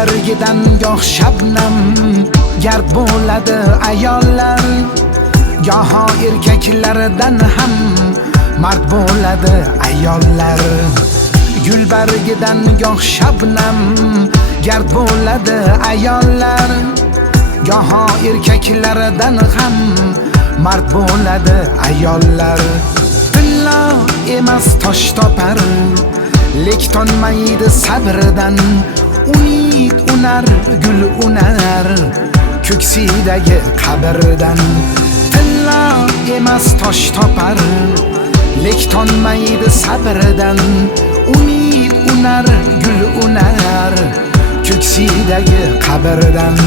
bargidan goh shabnam gard bo'ladi ayollar, goho erkaklardan ham mard bo'ladi ayollar. Gul bargidan goh shabnam gard bo'ladi ayollar, goho erkaklardan ham mard bo'ladi ayollar. Tillo emas tosh topar, lek tonmaydi sabrdan. Umid unar, gul unar ko'ksidagi qabrdan. Tillo emas tosh topar, lek tonmaydi sabrdan. Umid unar, gul unar ko'ksidagi qabrdan.